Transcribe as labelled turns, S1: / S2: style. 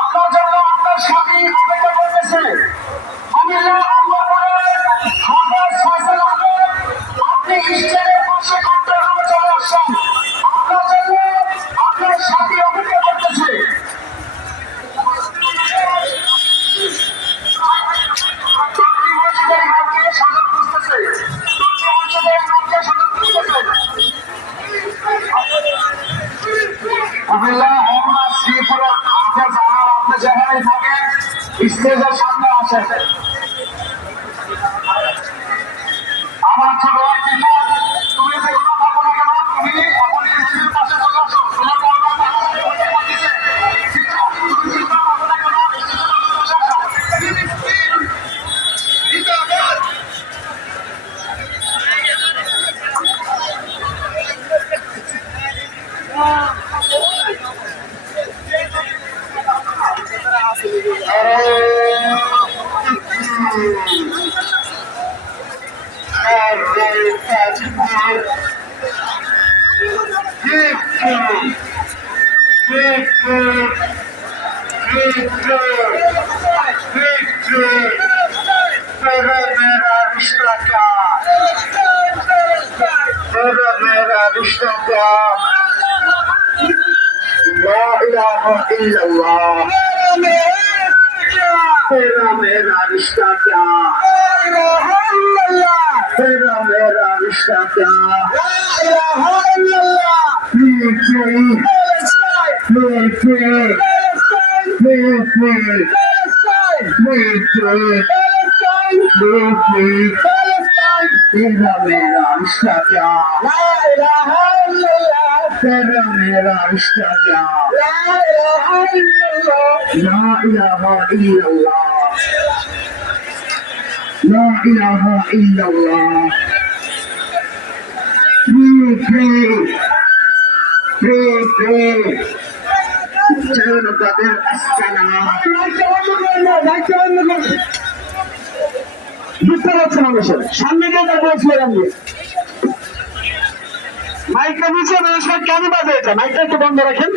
S1: আপনার জন্য আপনার স্বামী অপেক্ষা করতেছে। যেখানে থাকেন স্টেজের সামনে আসেন لا إله إلا الله तेरा मेरा रिश्ता क्या तेरा मेरा रिश्ता क्या तेरा मेरा रिश्ता क्या ترى میرا رشتہ کیا لا الہ الا اللہ لا الہ الا اللہ لا الہ الا اللہ Pray, pray, pray, pray. চরণ তাদের আসছানা বুঝতে পারছেন সামনে গিয়ে তারপর ফিরে আনবে মাইকটা নিচে মানুষের কেন বাজে এটা মাইকটা একটু বন্ধ রাখেন।